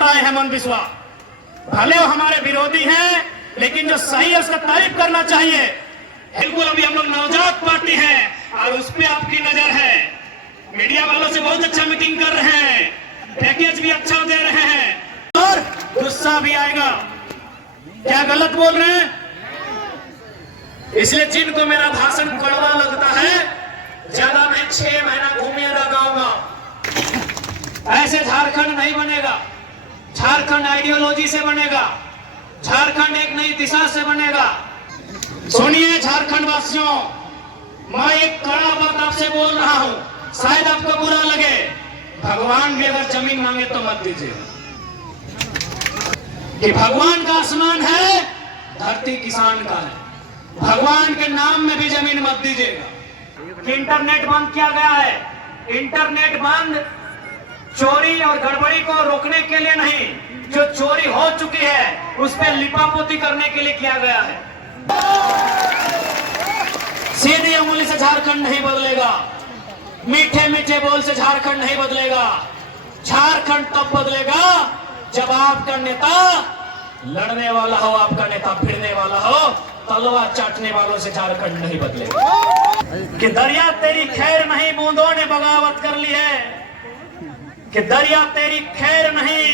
सकता है हेमंत बिस्वा। भले वो हमारे विरोधी हैं, लेकिन जो सही है उसका तारीफ करना चाहिए। बिल्कुल अभी हम लोग नवजात पार्टी है और उस पर आपकी नजर है। मीडिया वालों से बहुत अच्छा मीटिंग कर रहे हैं, पैकेज भी अच्छा दे रहे हैं और गुस्सा भी आएगा। क्या गलत बोल रहे हैं? इसलिए जिनको मेरा भाषण कड़वा लगता है, ज्यादा मैं 6 महीना घूमिएगा गाँव गाँव। ऐसे झारखंड नहीं बनेगा। झारखंड आइडियोलॉजी से बनेगा, झारखंड एक नई दिशा से बनेगा। सुनिए झारखंड वासियों, मैं एक कड़ा बात आपसे बोल रहा हूं, शायद आपको बुरा लगे। भगवान भी अगर जमीन मांगे तो मत दीजिए, कि भगवान का आसमान है, धरती किसान का है। भगवान के नाम में भी जमीन मत दीजिएगा। कि इंटरनेट बंद किया गया है, इंटरनेट बंद चोरी और गड़बड़ी को रोकने के लिए नहीं, जो चोरी हो चुकी है उस पर लिपापोती करने के लिए किया गया है। सीधी उंगली से झारखंड नहीं बदलेगा, मीठे मीठे बोल से झारखंड नहीं बदलेगा। झारखंड तब बदलेगा जब आपका नेता लड़ने वाला हो, आपका नेता भिड़ने वाला हो। तलवार चाटने वालों से झारखंड नहीं बदलेगा। कि दरिया तेरी खैर नहीं, बूंदों ने बगावत कर ली है। कि दरिया तेरी खैर नहीं,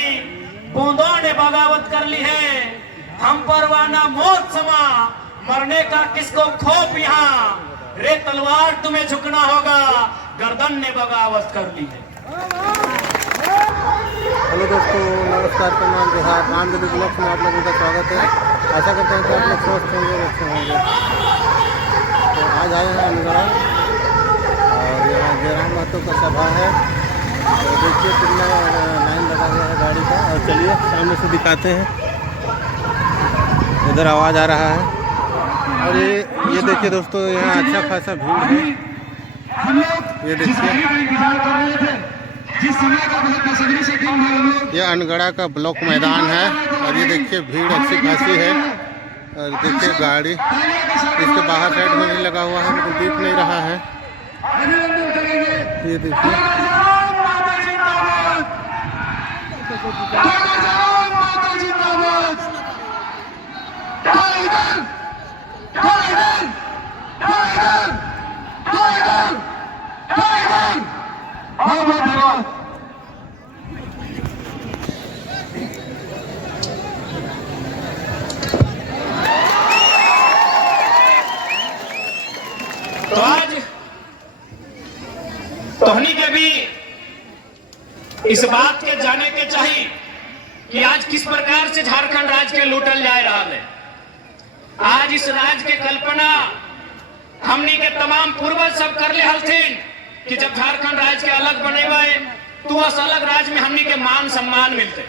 बूंदों ने बगावत कर ली है। हम परवाना मौत समा, मरने का किसको खौफ यहाँ। रे तलवार तुम्हें झुकना होगा, गर्दन ने बगावत कर ली है। हेलो दोस्तों, नमस्कार, प्रणाम, जोहार। रामदेव ब्लॉग में आप लोगों का स्वागत है। आशा करते हैं कि आप लोग स्वस्थ होंगे, अच्छे होंगे। तो आज आए हैं अनगढ़ा और यहाँ जयराम महतो का सभा है। तो देखिए कितना लाइन लगा हुआ है गाड़ी का। और चलिए सामने से दिखाते हैं, इधर आवाज़ आ रहा है। और ये देखिए दोस्तों, यहाँ अच्छा खासा भीड़ है। ये देखिए, ये अनगढ़ा का ब्लॉक मैदान है और ये देखिए भीड़ अच्छी खासी है। और देखिए गाड़ी इसके बाहर साइड में भी लगा हुआ है, लेकिन दिख नहीं रहा है। ये देखिए, तो आज तोहनी के भी इस बात के जाने के चाहिए कि आज किस प्रकार से झारखंड राज्य के लूटल जा रहा है। आज इस राज्य के कल्पना हमनी के तमाम पूर्वज सब कर ले हलथिन कि जब झारखंड राज्य के अलग बनेबे तो उस अलग राज्य में हमनी के मान सम्मान मिलते।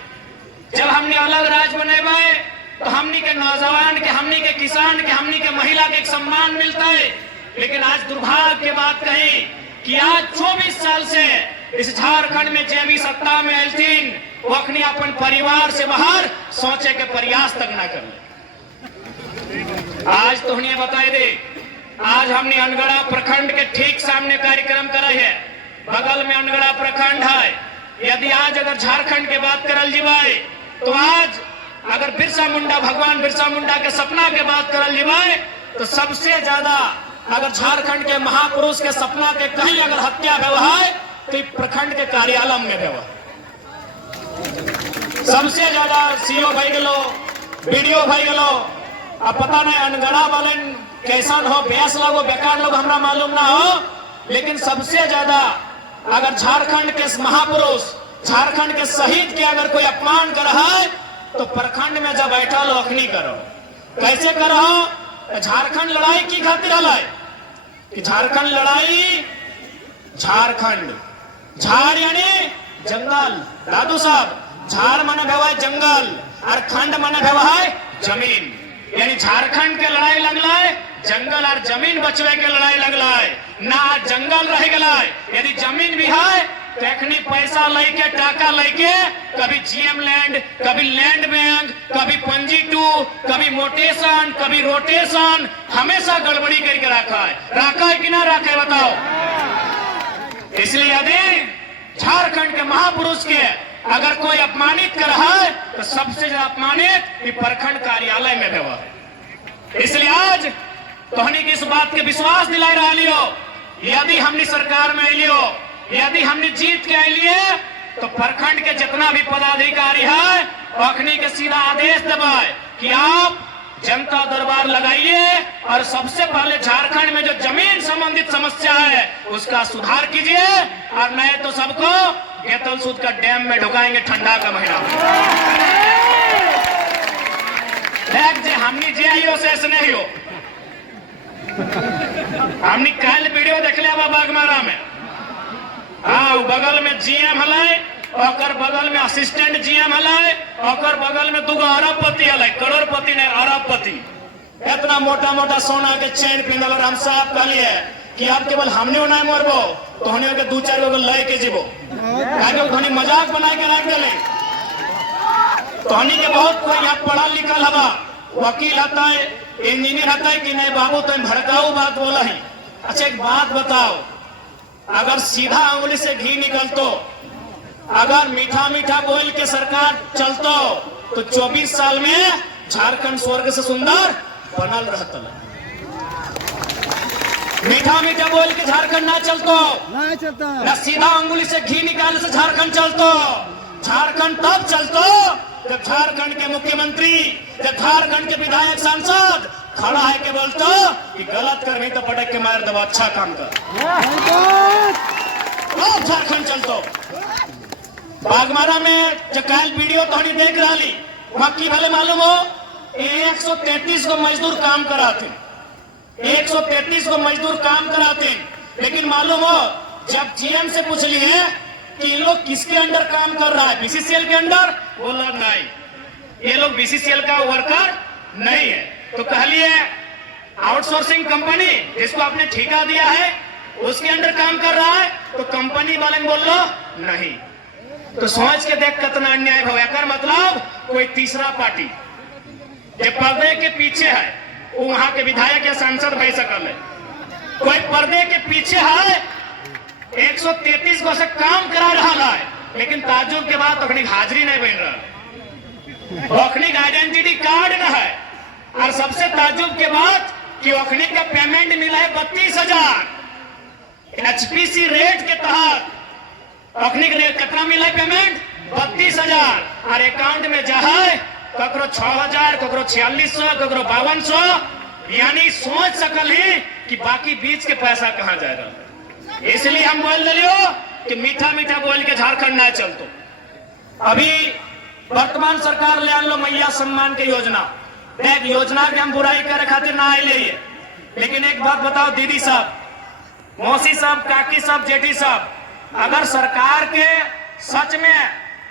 जब हमने अलग राज्य बनेबे तो हमनी के नौजवान के, हमनी के किसान के, हमनी के महिला के एक सम्मान मिलता है। लेकिन आज दुर्भाग्य की बात कही कि आज 24 साल से इस झारखंड में जे भी सत्ता में आलथिन वो अपने अपन परिवार से बाहर सोचे के प्रयास तक ना कर ले। आज तो उन्हें बताए दे, आज हमने अनगढ़ा प्रखंड के ठीक सामने कार्यक्रम करे है। बगल में अनगढ़ा प्रखंड है। यदि आज अगर झारखंड के बात करल जीवाए तो आज अगर बिरसा मुंडा, भगवान बिरसा मुंडा के सपना के बात करल जीवाए तो सबसे ज्यादा अगर झारखंड के महापुरुष के सपना के कहीं अगर हत्या हुआ है तो प्रखंड के कार्यालय में हुआ। सबसे ज्यादा सीओ भाई गलो, वीडियो भाई गलो। अब पता नहीं अनगढ़ा वाले कैसा हो, बेस लोग बेकार लोग हमरा मालूम ना हो, लेकिन सबसे ज्यादा अगर झारखंड के महापुरुष, झारखंड के शहीद के अगर कोई अपमान कर रहा है तो प्रखंड में जब बैठा लो अखनी करो। कैसे करो? झारखंड लड़ाई की खातिर है कि झारखंड लड़ाई, झारखंड, झार यानी जंगल। दादू साहब, झार माने भेवा है जंगल और खंड माने भेवा है जमीन। यानी झारखंड के लड़ाई लगला है, जंगल और जमीन बचवे के लड़ाई लगला है ना। जंगल रह गला है, यदि जमीन भी है तो एखनी पैसा लेके, टाका लेके कभी जीएम लैंड, कभी लैंड बैंक, कभी पंजी टू, कभी मोटेशन, कभी रोटेशन, हमेशा गड़बड़ी करके रखा है कि ना रखा है बताओ। इसलिए यदि झारखंड के महापुरुष के अगर कोई अपमानित कर रहा है तो सबसे ज्यादा अपमानित ये प्रखंड कार्यालय में भी है। इसलिए आज तोहनी की इस बात के विश्वास दिला रहा लियो, यदि हमने सरकार में लियो, यदि हमने जीत के लिए तो प्रखंड के जितना भी पदाधिकारी है अखनी के सीधा आदेश देवे कि आप जनता दरबार लगाइए और सबसे पहले झारखंड में जो जमीन संबंधित समस्या है उसका सुधार कीजिए, और नहीं तो सबको गेतल सूद का डैम में ढुकाएंगे ठंडा का महीना। देख जे हमने जे आइयो से ऐसे नहीं हो। हमने कल वीडियो देख लिया बागमारा में, हाँ बगल में जीएम हलाय, और बगल में असिस्टेंट जीएम हलाय, और बगल में दूगो अरबपति हलाय, करोड़पति नहीं अरबपति। इतना मोटा मोटा सोना के चैन पिंदल, और हम साहब कहलिए कि आप केवल हमने नहीं मरबो तो हमने के दू चार गो लय के जीवो, धोनी मजाक बना के रख दिले। तोहनी के बहुत कोई यहाँ पढ़ा लिखल हवा, वकील हता है, इंजीनियर हता है कि नहीं बाबू तुम भड़काऊ बात बोला है। अच्छा एक बात बताओ, अगर सीधा उंगली से घी निकलतो, अगर मीठा मीठा बोल के सरकार चलतो तो 24 साल में झारखंड स्वर्ग से सुंदर बनल रहता। मीठा मीठा बोल के झारखंड ना चलतो, ना सीधा उंगली से घी निकालने से झारखंड चलतो। झारखंड तब चलतो जब झारखंड के मुख्यमंत्री, जब झारखंड के विधायक सांसद खड़ा है के बोलतो कि गलत कर नहीं तो पटक के मार दो, अच्छा काम कर, तब झारखंड चलतो। बागमारा में जो कल वीडियो तो देख रहा ली, वहां की भले मालूम हो 133 को मजदूर काम कराते, 133 को मजदूर काम कराते, लेकिन मालूम हो जब जीएम से पूछ लिए कि ये लोग किसके अंडर काम कर रहा है, बीसीसीएल के अंडर, बोला नहीं ये लोग बीसीसीएल का वर्कर नहीं है। तो कह लिए आउटसोर्सिंग कंपनी जिसको आपने ठेका दिया है उसके अंडर काम कर रहा है, तो कंपनी वाले बोल लो नहीं। तो सोच के देख कितना अन्याय हो, यार मतलब कोई तीसरा पार्टी जो पर्दे के पीछे है वो वहां के विधायक या सांसद भय सकल है, कोई पर्दे के पीछे है 133 को से काम करा रहा है, लेकिन ताजुब के बाद अखनी हाजिरी नहीं बन रहा, अखनी आइडेंटिटी कार्ड न है, और सबसे ताजुब के बाद कि अखनी का पेमेंट मिला है 32,000 एचपीसी रेट के तहत। अखनी के कितना मिला है पेमेंट 32,000, और अकाउंट में जाए ककरो 6,000, ककरो 4600, ककरो 5200, यानी सोच सकल ही कि बाकी बीच के पैसा कहां जा रहा। इसलिए हम बोल दिलियो कि मीठा मीठा बोल के झारखंड ना चलतो। अभी वर्तमान सरकार ले आन लो मैया सम्मान के योजना, देख योजना के हम बुराई करे खातिर ना आए, लेकिन एक बात बताओ दीदी साहब, मौसी साहब, काकी साहब, जेठी साहब, अगर सरकार के सच में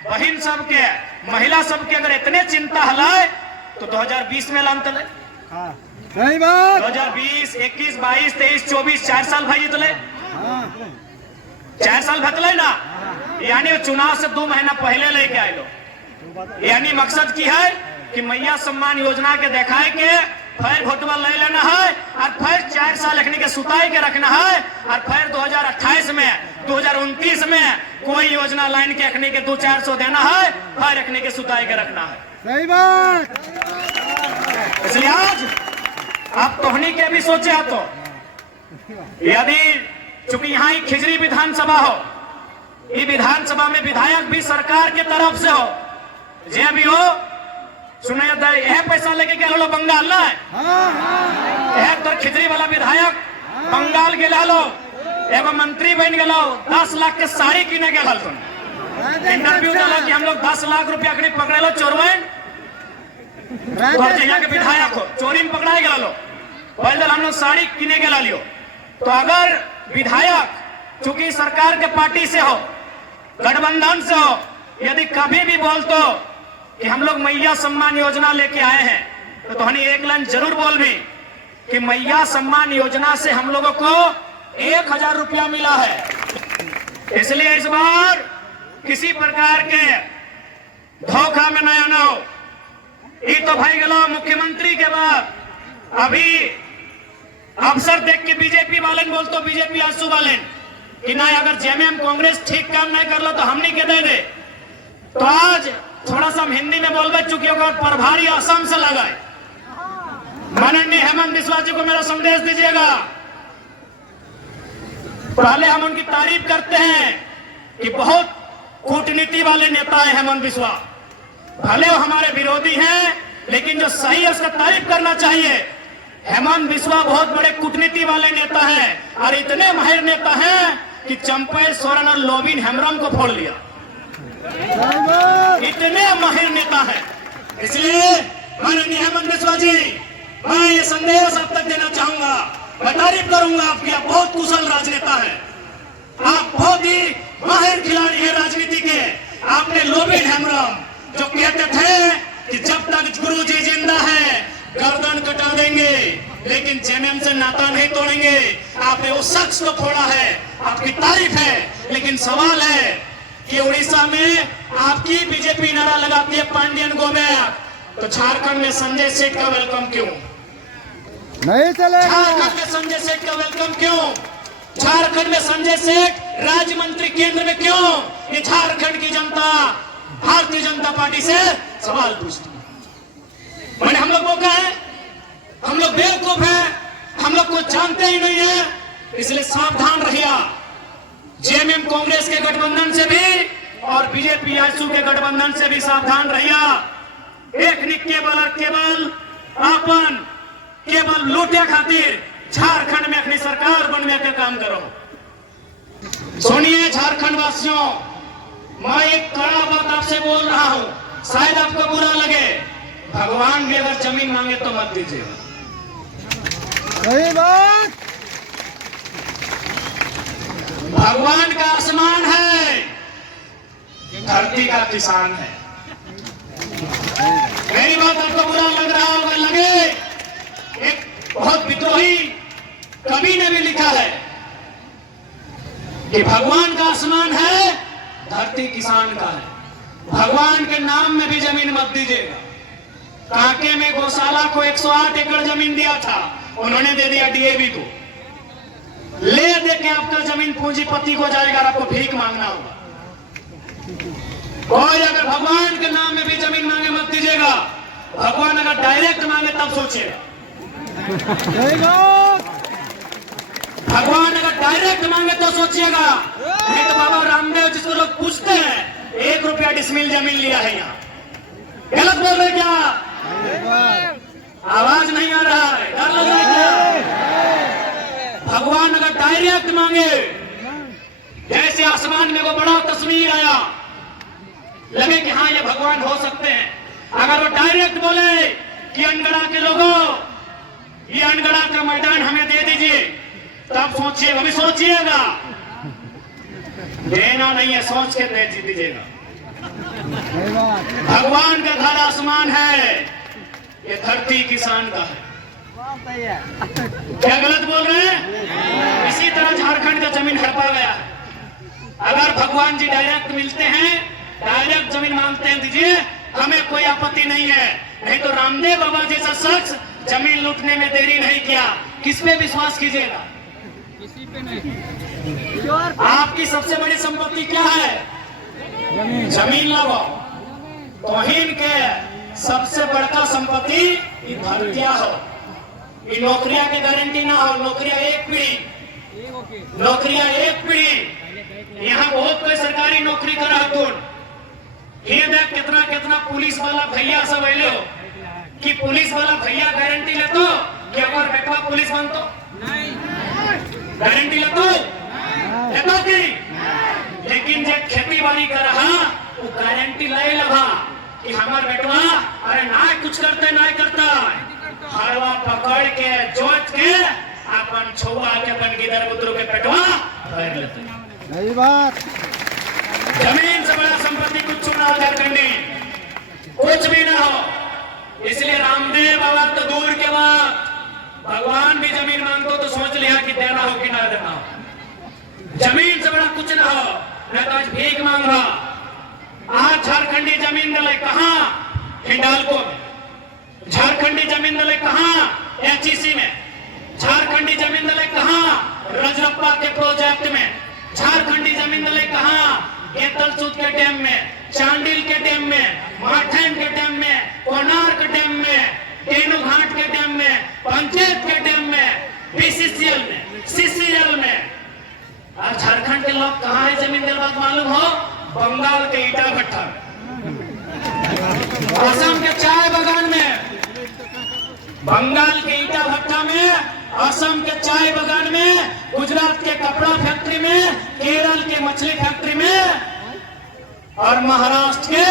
बहन सबके, महिला सबके अगर इतने चिंता हलाए तो 2020 में लान तले, सही बात, 2020, 21, 22, 23, 24 4 साल भाई जितले, 4 साल भतले ना, यानी चुनाव से 2 महीना पहले लेके आए लो। यानी मकसद की है कि मैया सम्मान योजना के दिखाए के फिर भोटवा ले लेना है, और फिर 4 साल रखने के सुताई के रखना है, और फिर 2028 में 2029 में कोई योजना लाइन के रखने के 200-400 देना है, फिर रखने के सुताई के रखना है। सही बात। इसलिए आज आप तोहनी के भी सोचे तो, यदि चूंकि यहाँ ही खिजरी विधानसभा हो, ये विधानसभा में विधायक भी सरकार के तरफ से हो, जे भी हो सुने यह पैसा लेके गया लो बंगाल ना है, तो खिचड़ी वाला विधायक बंगाल गेला लो, एगो मंत्री बन गया 10 लाख के साड़ी किने गया तुम, इंटरव्यू दिला कि हम लोग 10 लाख रुपया करीब पकड़े लो चोरवन, यहाँ के विधायक हो चोरी में पकड़ाए गया लो, बोल हम लोग साड़ी किने गया लियो। तो अगर विधायक चूंकि सरकार के पार्टी से हो, गठबंधन से हो, यदि कभी भी बोलतो कि हम लोग मैया सम्मान योजना लेके आए हैं, तो हनी एक लाइन जरूर बोल भी कि मैया सम्मान योजना से हम लोगों को 1,000 रुपया मिला है। इसलिए इस बार किसी प्रकार के धोखा में न आना हो। ये तो भाई गलो मुख्यमंत्री के बाद अभी अफसर देख के बीजेपी वाले बोलते, बीजेपी आंसू वाले कि ना अगर जेएमएम कांग्रेस ठीक काम नहीं कर लो तो हम नहीं के दे, तो आज थोड़ा सा हम हिंदी में बोल चुकी होगा, प्रभारी असम से लगाए। माननीय हेमंत बिस्वा जी को मेरा संदेश दीजिएगा। पहले हम उनकी तारीफ करते हैं कि बहुत कूटनीति वाले नेता है हेमंत बिस्वा। भले वो हमारे विरोधी हैं, लेकिन जो सही है उसका तारीफ करना चाहिए। हेमंत बिस्वा बहुत बड़े कूटनीति वाले नेता हैं और इतने माहिर नेता हैं कि चंपई सोरेन और लोबिन हेम्ब्रम को फोड़ लिया। इतने माहिर नेता हैं। इसलिए माननीय हेमंत बिस्वा जी, मैं ये संदेश अब तक देना चाहूंगा, मैं तारीफ करूंगा आपकी। आप बहुत कुशल राजनेता हैं, आप बहुत ही माहिर खिलाड़ी हैं राजनीति के। आपने लोबिन हेम्ब्रम जो कहते थे कि जब तक गुरु जी जिंदा है गर्दन कटा देंगे, लेकिन जेएमएम से नाता नहीं तोड़ेंगे, आपने उस शख्स को फोड़ा है। आपकी तारीफ है, लेकिन सवाल है कि उड़ीसा में आपकी बीजेपी नारा लगाती है पांडियन गो बैक, तो झारखंड में संजय सेठ का वेलकम क्यों नहीं चलेगा? झारखंड में संजय सेठ का वेलकम क्यों? झारखंड में संजय सेठ राज्य मंत्री केंद्र में क्यों? ये झारखंड की जनता भारतीय जनता पार्टी से सवाल पूछती है। मैंने हम लोग को कहा है, हम लोग बेवकूफ हैं, हम लोग को जानते ही नहीं है, इसलिए सावधान रहिए। जेएमएम कांग्रेस के गठबंधन से भी और बीजेपी आजसू के गठबंधन से भी सावधान रहिए। एक निक केवल और केवल लूटे खातिर झारखंड में अपनी सरकार बनने का काम करो। सुनिए झारखंड वासियों, मैं एक कड़ा बात आपसे बोल रहा हूं, शायद आपको बुरा लगे। भगवान भी अगर जमीन मांगे तो मत दीजिए। सही बात। भगवान का आसमान है, धरती का किसान है। मेरी बात आपको बुरा लग रहा होगा, लगे। एक बहुत विद्रोही कवि ने भी लिखा है कि भगवान का आसमान है, धरती किसान का है। भगवान के नाम में भी जमीन मत दीजिएगा। कांके में गौशाला को 108 एकड़ जमीन दिया था, उन्होंने दे दिया डीएवी को। ले दे के आपका जमीन पूंजीपति को जाएगा, आपको भीख मांगना होगा। कोई अगर भगवान के नाम में भी जमीन मांगे मत दीजिएगा। भगवान अगर डायरेक्ट मांगे तब सोचिएगा। भगवान अगर डायरेक्ट मांगे तो सोचिएगा, नहीं तो बाबा रामदेव जिसको लोग पूछते हैं 1 रुपया डिसमिल जमीन लिया है, यहाँ गलत बोल रहे क्या? आवाज नहीं आ रहा है, डर लग रहा है क्या? भगवान अगर डायरेक्ट मांगे, जैसे आसमान में वो बड़ा तस्वीर आया, लगे कि हाँ ये भगवान हो सकते हैं। अगर वो डायरेक्ट बोले कि अनगढ़ा के लोगों ये अनगढ़ा का मैदान हमें दे दीजिए, तब सोचिएगा, अभी सोचिएगा। देना नहीं है, सोच के दे दीजिएगा। भगवान का घर आसमान है, ये धरती किसान का है। क्या गलत बोल रहे हैं? इसी तरह झारखंड का जमीन हड़पा गया है। अगर भगवान जी डायरेक्ट मिलते हैं, डायरेक्ट जमीन मांगते हैं, दीजिए, हमें कोई आपत्ति नहीं है। नहीं तो रामदेव बाबा जैसा शख्स जमीन लूटने में देरी नहीं किया। किस पे विश्वास कीजिएगा? किसी पे नहीं। आपकी सबसे बड़ी संपत्ति क्या है? जमीन लगाओ। तोहिन के सबसे बड़का संपत्ति भर्तियां हो। ये नौकरियां की गारंटी ना हो। नौकरियां एक पीढ़ी। यहाँ बहुत कोई सरकारी नौकरी कर रहा तुम। ये देख कितना कितना पुलिस वाला भैया सब अले हो कि पुलिस वाला भैया गारंटी लेतो कि अगर बेटवा पुलिस बनतो नहीं, गारंटी लेतो की। लेकिन जब खेती बाड़ी कर रहा वो गारंटी ले लगा कि हमार बेटवा अरे ना कुछ करते ना करता, हरवा पकड़ के जोत के अपन छुआ के अपन गिदर बुद्रू के पेटवा भर लेते। सही बात। जमीन से बड़ा संपत्ति कुछ ना हो झारखंडी, कुछ भी ना हो। इसलिए रामदेव बाबा तो दूर के बाद भगवान भी जमीन मांगतो तो सोच लिया कि देना हो कि ना देना हो। जमीन से बड़ा कुछ ना हो। मैं तो आज भीख मांग रहा। आज झारखंडी जमीन दले कहां? हिंडाल्को में। झारखंडी जमीन दले कहां? एचईसी में। झारखंडी जमीन दले कहां? रजरप्पा के प्रोजेक्ट में। झारखंडी जमीन दले कहां? गेतलसूद के डैम में, चांडिल के डैम में, माथेन के डैम में, कोणार्क डैम में, तेनू घाट के डैम में, पंचायत के डैम में, बीसीसीएल में, सीसीएल में। और झारखंड के लोग कहाँ है जमीन दिलबाग मालूम हो? बंगाल के ईटा भट्टा में, असम के चाय बागान में, बंगाल के ईटा भट्टा में, असम के चाय बागान में, गुजरात के कपड़ा फैक्ट्री में, केरल के मछली फैक्ट्री में और महाराष्ट्र के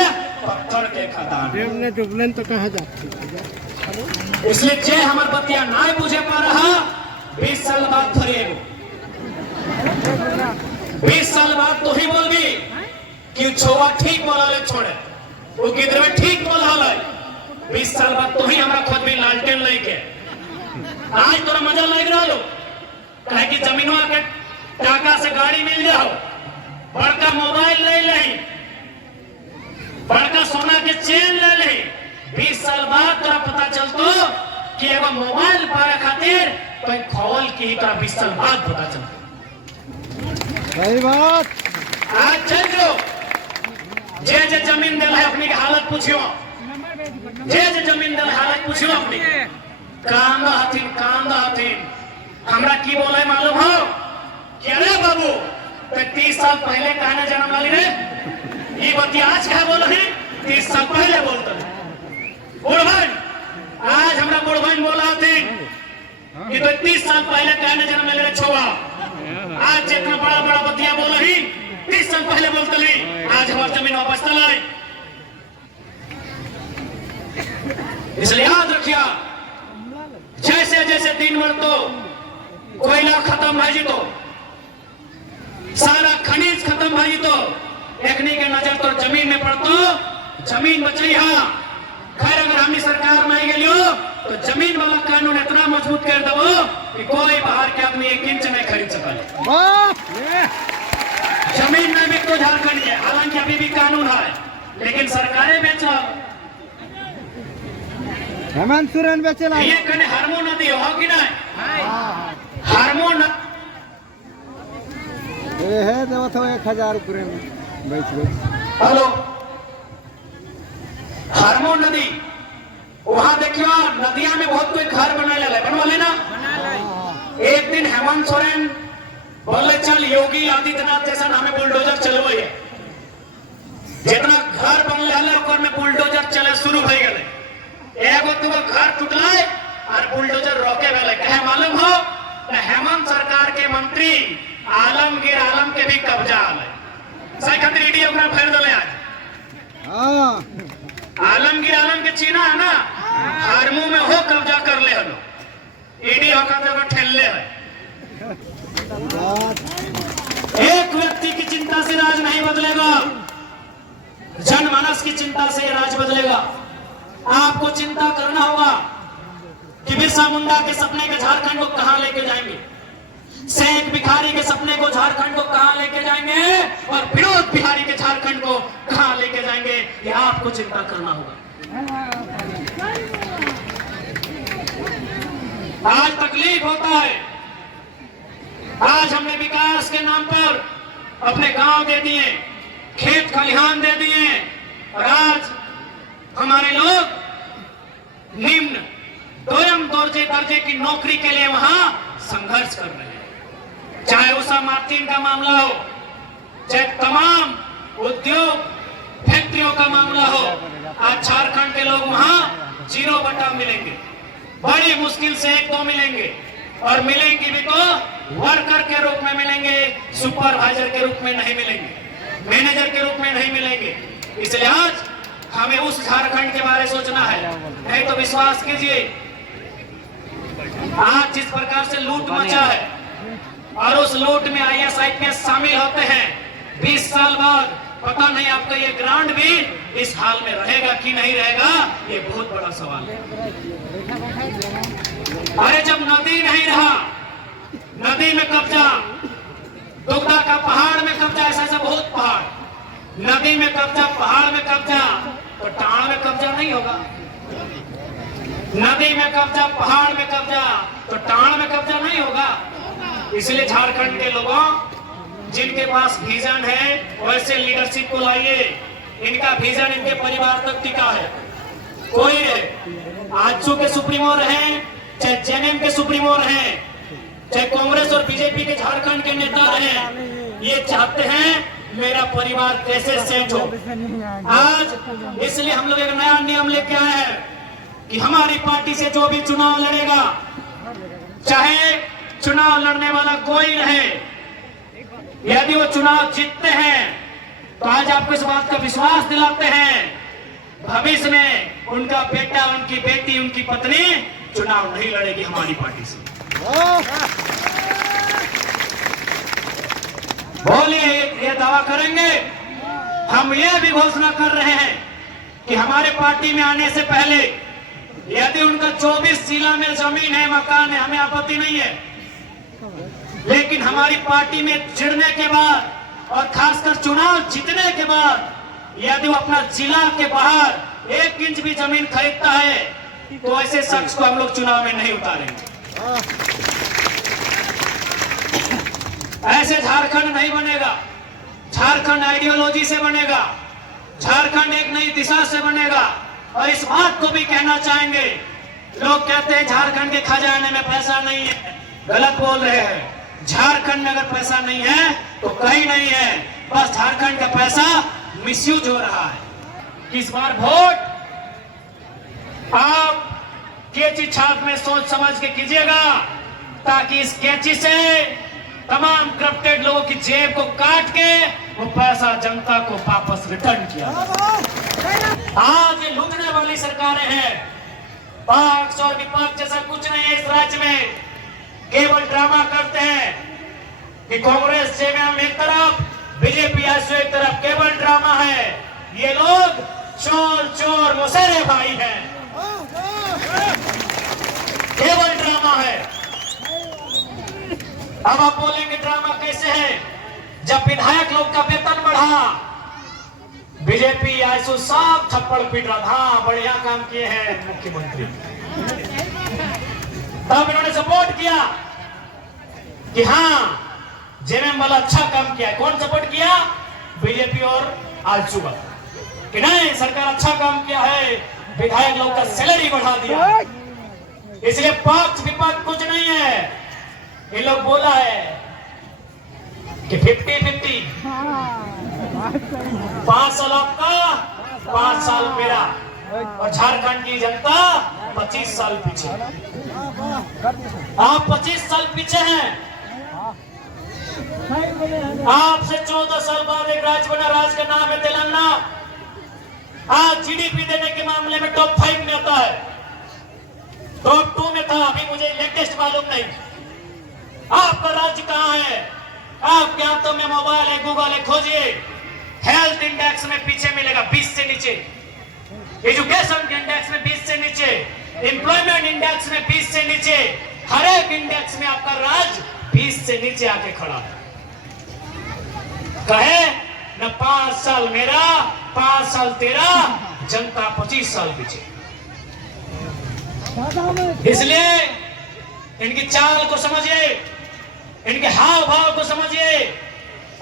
पत्थर के खदान में। तो कहाँ जाती? इसलिए जे हमार बतिया ना बुझे पा रहा 20 साल बाद फरेगो, 20 साल बाद तो ही बोलगी कि छोवा ठीक बोला ले छोड़े, वो गिदरवे ठीक बोला ले। 20 साल बाद तो ही हमरा खुद भी लालटेन लेके आज तोरा मजा लग रहा लो कहे कि जमीनवा के टाका से गाड़ी मिल जाओ, बड़का मोबाइल ले ले, बड़का सोना के चेन ले ले। 20 साल बाद तोरा पता चलतो कि एगो मोबाइल पावे खातिर कोई खोल की तोरा 20 साल बाद पता चलतो। सही बात। आज चल जो जे जे जमीन दिल है अपनी की हालत पूछियो, जे जे जमीन दिल हालत पूछियो अपनी कांदा हथिन हमरा की बोले मालूम हो कि अरे बाबू तो 30 साल पहले कहने जन्म वाली रे ये बतिया आज क्या बोल रही 30 साल पहले बोलते बुढ़बन आज हमरा बुढ़बन बोला थी कि तो 30 साल पहले कहने जन्म वाली रे छोआ आज जितना बड़ा बड़ा बतिया बोल रही 30 साल पहले बोलते ली आज हमारी जमीन वापस लाई। इसलिए याद रखिया जैसे जैसे दिन बढ़तो कोयला खत्म भाई जी तो सारा खनिज खत्म भाई जी तो एकनी के नजर तो जमीन में पड़तो जमीन बची हाँ खैर अगर हमी सरकार में आई गई तो जमीन वाला कानून इतना मजबूत कर दो कि कोई बाहर के आदमी 1 इंच नहीं खरीद सका। जमीन में भी तो झारखंड है हालांकि अभी भी कानून है लेकिन सरकारें बेचो हेमंत सोरेन बेचेला ये कने हार्मो नदी हो कि नहीं हार्मो ये है देवत हो 1000 रुपए में बेच हेलो हार्मो नदी वहां देखियो नदिया में बहुत कोई घर बना ले बनवा लेना। एक दिन हेमंत सोरेन बोले चल योगी आदित्यनाथ जैसा हमें बुलडोजर चलवाई है जितना घर बनले ओकर में बुलडोजर चले शुरू हो गए एगो तुगो घर टूटलाय और बुलडोजर रोके वाले कहे मालूम हो हेमंत सरकार के मंत्री आलमगीर आलम के भी कब्जा आले सही खातिर ईडी ओकरा फेर दले आज आलमगीर आलम के चीना है ना हारमू में हो कब्जा कर ले हलो ईडी होकर तो ठेलले है। एक व्यक्ति की चिंता से राज नहीं बदलेगा जनमानस की चिंता से राज बदलेगा। आपको चिंता करना होगा कि बिरसा मुंडा के सपने के झारखंड को कहां लेके जाएंगे, शेख भिखारी के सपने को झारखंड को कहां लेके जाएंगे और विनोद बिहारी के झारखंड को कहां लेके जाएंगे ये आपको चिंता करना होगा। आज तकलीफ होता है आज हमने विकास के नाम पर अपने गांव दे दिए खेत खलिहान दे दिए और आज हमारे लोग निम्न दोयम दर्जे की नौकरी के लिए वहां संघर्ष कर रहे हैं। चाहे उषा मार्टिन का मामला हो चाहे तमाम उद्योग फैक्ट्रियों का मामला हो आज झारखंड के लोग वहां 0 बटा मिलेंगे बड़ी मुश्किल से 1-2 मिलेंगे और मिलेंगे भी तो वर्कर के रूप में मिलेंगे सुपरवाइजर के रूप में नहीं मिलेंगे मैनेजर के रूप में नहीं मिलेंगे। इसलिए आज हमें उस झारखंड के बारे में सोचना है नहीं तो विश्वास कीजिए आज जिस प्रकार से लूट मचा है और उस लूट में IAS IPS शामिल होते हैं 20 साल बाद पता नहीं आपका ये ग्रांड भी इस हाल में रहेगा कि नहीं रहेगा ये बहुत बड़ा सवाल है। अरे जब नदी नहीं रहा नदी में कब्जा दुगदा का पहाड़ में कब्जा ऐसा बहुत पहाड़ नदी में कब्जा पहाड़ में कब्जा तो टाण में कब्जा नहीं होगा नदी में कब्जा पहाड़ में कब्जा तो टाण में कब्जा नहीं होगा। इसलिए झारखंड के लोगों जिनके पास विजन है वैसे लीडरशिप को लाइए। इनका विजन इनके परिवार तक टिका है। कोई आजसू के सुप्रीमो रहे, चाहे जेएमएम के सुप्रीमो रहे, चाहे कांग्रेस और बीजेपी के झारखंड के नेता रहे, ये चाहते हैं मेरा परिवार कैसे सेट हो। आज इसलिए हम लोग एक नया नियम लेके आए हैं कि हमारी पार्टी से जो भी चुनाव लड़ेगा, चाहे चुनाव लड़ने वाला कोई रहे, यदि वो चुनाव जीतते हैं तो आज आपको इस बात का विश्वास दिलाते हैं भविष्य में उनका बेटा, उनकी बेटी, उनकी पत्नी चुनाव नहीं लड़ेगी हमारी पार्टी से। बोलिए, ये दावा करेंगे। हम ये भी घोषणा कर रहे हैं कि हमारे पार्टी में आने से पहले यदि उनका 24 जिला में जमीन है, मकान है, हमें आपत्ति नहीं है, लेकिन हमारी पार्टी में जुड़ने के बाद और खासकर चुनाव जीतने के बाद यदि वो अपना जिला के बाहर 1 इंच भी जमीन खरीदता है तो ऐसे शख्स को हम लोग चुनाव में नहीं उतारेंगे। ऐसे झारखंड नहीं बनेगा। झारखंड आइडियोलॉजी से बनेगा, झारखंड एक नई दिशा से बनेगा। और इस बात को भी कहना चाहेंगे, लोग कहते हैं झारखंड के खजाने में पैसा नहीं है, गलत बोल रहे हैं। झारखंड में अगर पैसा नहीं है तो कहीं नहीं है, बस झारखंड का पैसा मिसयूज हो रहा है। इस बार वोट आप कैंची छाप में सोच समझ के कीजिएगा, ताकि इस कैंची से तमाम करप्टेड लोगों की जेब को काट के वो पैसा जनता को वापस रिटर्न किया। आज ये लूटने वाली सरकारें हैं, पक्ष और विपक्ष जैसा कुछ नहीं है इस राज्य में। केवल ड्रामा करते हैं कि कांग्रेस जेएमएम एक तरफ, बीजेपी आजसू एक तरफ, केवल ड्रामा है। ये लोग चोर मुसेरे भाई हैं, केवल ड्रामा है। अब आप बोलेंगे ड्रामा कैसे है? जब विधायक लोग का वेतन बढ़ा, बीजेपी आजसू सब थप्पड़ पीट रहा था, हाँ बढ़िया काम किए हैं मुख्यमंत्री। तब इन्होंने सपोर्ट किया कि हाँ जेएमएम वाला अच्छा काम किया है। कौन सपोर्ट किया? बीजेपी और आजसू का, कि नहीं सरकार अच्छा काम किया है, विधायक लोग का सैलरी बढ़ा दिया। इसलिए पक्ष विपक्ष कुछ नहीं है। ये लोग बोला है कि 50-50, 5 साल आपका, 5 साल मेरा, और झारखंड की जनता 25 साल पीछे। आप 25 साल पीछे हैं। आपसे 14 साल बाद एक राज्य बना, राज्य का नाम है तेलंगाना। आज जीडीपी देने के मामले में टॉप 5 में आता है, टॉप 2 में था, अभी मुझे लेटेस्ट मालूम नहीं। आपका राज्य कहां है? आपके हाथों में मोबाइल है, गूगल है, खोजिए। हेल्थ इंडेक्स में पीछे मिलेगा 20 से नीचे, एजुकेशन के इंडेक्स में 20 से नीचे, एम्प्लॉयमेंट इंडेक्स में 20 से नीचे, हर एक इंडेक्स में आपका राज्य 20 से नीचे आके खड़ा है। कहे न 5 साल मेरा, 5 साल तेरा, जनता 25 साल पीछे। इसलिए इनकी चाल को समझिए, इनके हाव भाव को समझिए,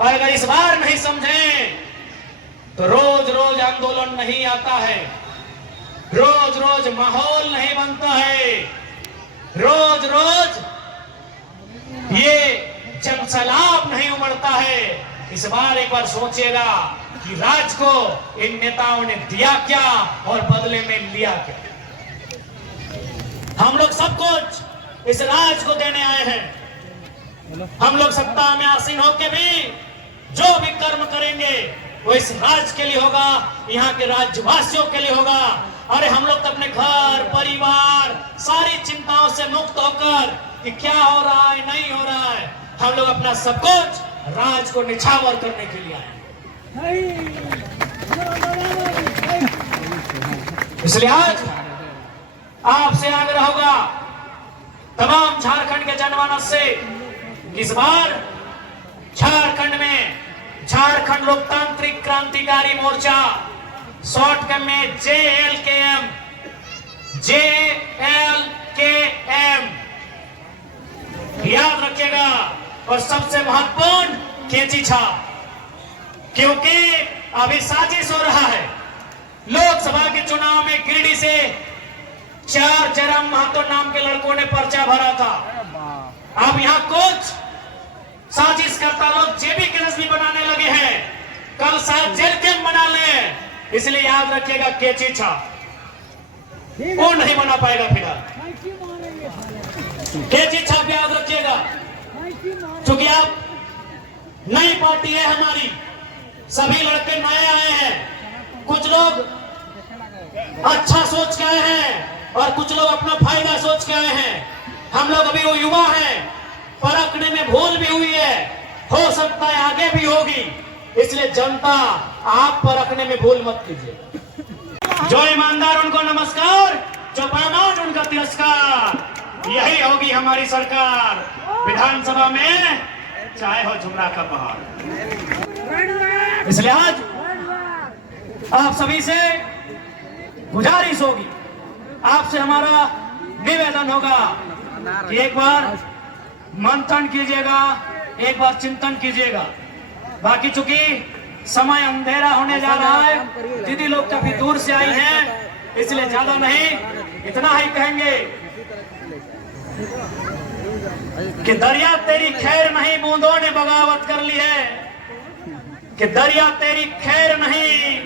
और अगर इस बार नहीं समझें तो रोज रोज आंदोलन नहीं आता है, रोज रोज माहौल नहीं बनता है, रोज रोज ये जनसैलाब नहीं उमड़ता है। इस बार एक बार सोचिएगा कि राज्य को इन नेताओं ने दिया क्या और बदले में लिया क्या। हम लोग सब कुछ इस राज्य को देने आए हैं। हम लोग सत्ता में आसीन होकर भी जो भी कर्म करेंगे वो इस राज्य के लिए होगा, यहाँ के राज्यवासियों के लिए होगा। अरे हम लोग तो अपने घर परिवार सारी चिंताओं से मुक्त होकर कि क्या हो रहा है नहीं हो रहा है, हम लोग अपना सब कुछ राज्य को निछावर करने के लिए आए। इसलिए आज आपसे आग्रह होगा तमाम झारखंड के जनमानस से, इस बार झारखंड में झारखंड लोकतांत्रिक क्रांतिकारी मोर्चा, शॉर्टकट में JLKM, याद रखिएगा। और सबसे महत्वपूर्ण कैंची छाप, क्योंकि अभी साजिश हो रहा है। लोकसभा के चुनाव में गिरिडीह से 4 जयराम महतो नाम के लड़कों ने पर्चा भरा था। अब यहाँ कुछ साजिश करता लोग जेबी क्लस भी बनाने लगे हैं। कल शायद जेल कैंप बना ले, इसलिए याद रखिएगा कैंची छाप वो नहीं बना पाएगा। फिलहाल कैंची छाप याद रखिएगा, क्योंकि आप नई पार्टी है हमारी, सभी लड़के नए आए हैं। कुछ लोग अच्छा सोच के आए हैं और कुछ लोग अपना फायदा सोच के आए हैं। हम लोग अभी वो युवा हैं, परखने में भूल भी हुई है, हो सकता है आगे भी होगी, इसलिए जनता आप परखने में भूल मत कीजिए। जो ईमानदार उनको नमस्कार, जो बेईमान उनका तिरस्कार। यही होगी हमारी सरकार विधानसभा में, चाहे हो झुमरा का पहाड़। इसलिए आज आप सभी से गुजारिश होगी, आपसे हमारा निवेदन होगा कि एक बार मंथन कीजिएगा, एक बार चिंतन कीजिएगा। बाकी चूंकि समय अंधेरा होने जा रहा है, दीदी लोग काफी दूर से आई हैं, इसलिए ज्यादा नहीं, इतना ही कहेंगे कि दरिया तेरी खैर नहीं, बूंदों ने बगावत कर ली है। कि दरिया तेरी खैर नहीं,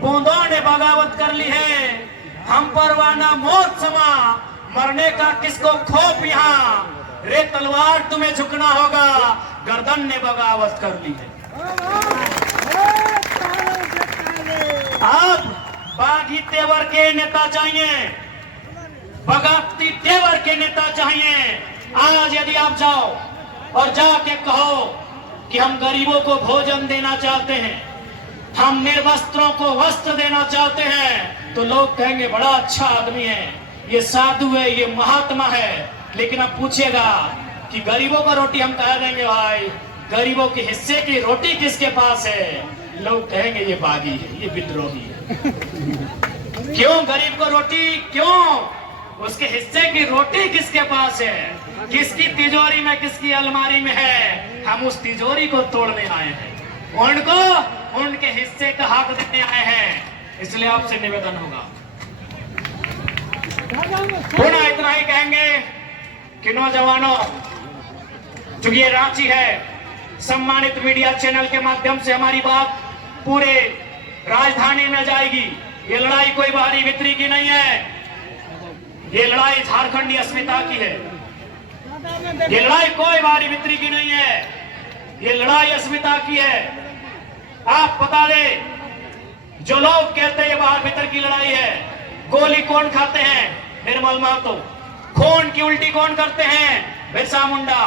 बूंदों ने बगावत कर ली है। हम परवाना मौत समा, मरने का किसको खौफ यहाँ। रे तलवार तुम्हें झुकना होगा, गर्दन ने बगावत कर ली है। अब बागी तेवर के नेता चाहिए, बगावती तेवर के नेता चाहिए। आज यदि आप जाओ और जाके कहो कि हम गरीबों को भोजन देना चाहते हैं, हम निर्वस्त्रों को वस्त्र देना चाहते हैं, तो लोग कहेंगे बड़ा अच्छा आदमी है, ये साधु है, ये महात्मा है। लेकिन अब पूछेगा कि गरीबों को रोटी हम कहा देंगे, भाई गरीबों के हिस्से की रोटी किसके पास है? लोग कहेंगे ये बागी है, ये विद्रोही है। क्यों गरीब को रोटी, क्यों उसके हिस्से की रोटी किसके पास है? किसकी तिजोरी में, किसकी अलमारी में है? हम उस तिजोरी को तोड़ने आए हैं, उनको उनके हिस्से का हक देने आए हैं। इसलिए आपसे निवेदन होगा, पुनः इतना ही कहेंगे कि नौजवानों, चूंकि ये रांची है, सम्मानित मीडिया चैनल के माध्यम से हमारी बात पूरे राजधानी में जाएगी। ये लड़ाई कोई बाहरी वितरी की नहीं है, ये लड़ाई झारखंडी अस्मिता की है। ये लड़ाई कोई बाहरी वितरी की नहीं है, ये लड़ाई अस्मिता की है। आप बता दे, जो लोग कहते हैं ये बाहर भीतर की लड़ाई है, गोली कौन खाते हैं? निर्मल महतो। खून की उल्टी कौन करते हैं? बिरसा मुंडा।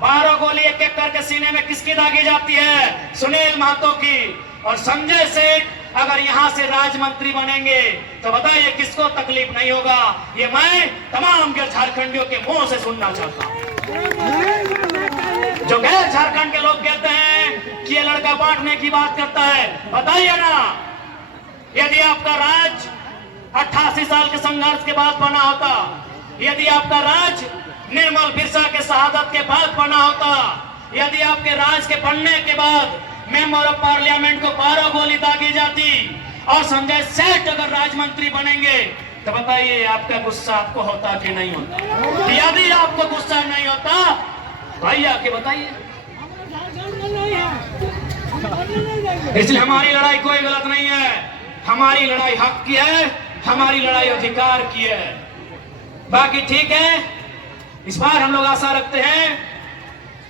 12 गोली एक एक करके सीने में किसकी दागी जाती है? सुनील महतो की। और संजय सेठ अगर यहां से राज्य मंत्री बनेंगे तो बताइए किसको तकलीफ नहीं होगा? ये मैं तमाम के झारखंडियों के मुंह से सुनना चाहता हूं। जो गैर झारखंड के लोग कहते हैं कि ये लड़का बांटने की बात करता है, बताइए ना, यदि आपका राज 88 साल के संघर्ष के बाद बना होता, यदि आपका राज निर्मल बिरसा के शहादत के बाद बना होता, यदि आपके राज के बनने के बाद मेंबर ऑफ पार्लियामेंट को 12 गोली दागी जाती और संजय सेठ अगर राज मंत्री बनेंगे, तो बताइए आपका गुस्सा आपको होता कि नहीं होता? यदि आपको गुस्सा नहीं होता भाई आके बताइए। इसलिए हमारी लड़ाई कोई गलत नहीं है, हमारी लड़ाई हक की है, हमारी लड़ाई अधिकार की है। बाकी ठीक है, इस बार हम लोग आशा रखते हैं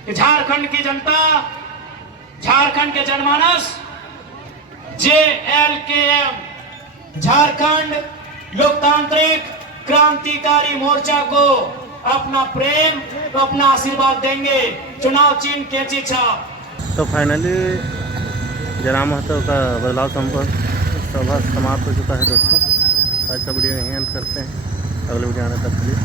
कि झारखंड की जनता, झारखंड के जनमानस JLKM झारखंड लोकतांत्रिक क्रांतिकारी मोर्चा को अपना प्रेम, तो अपना आशीर्वाद देंगे। चुनाव चिन्ह कैंची छाप। तो फाइनली जयराम महतो का बदलाव सभा समाप्त हो चुका है दोस्तों। आज का वीडियो यहीं एंड करते हैं, अगले वीडियो आने तक के लिए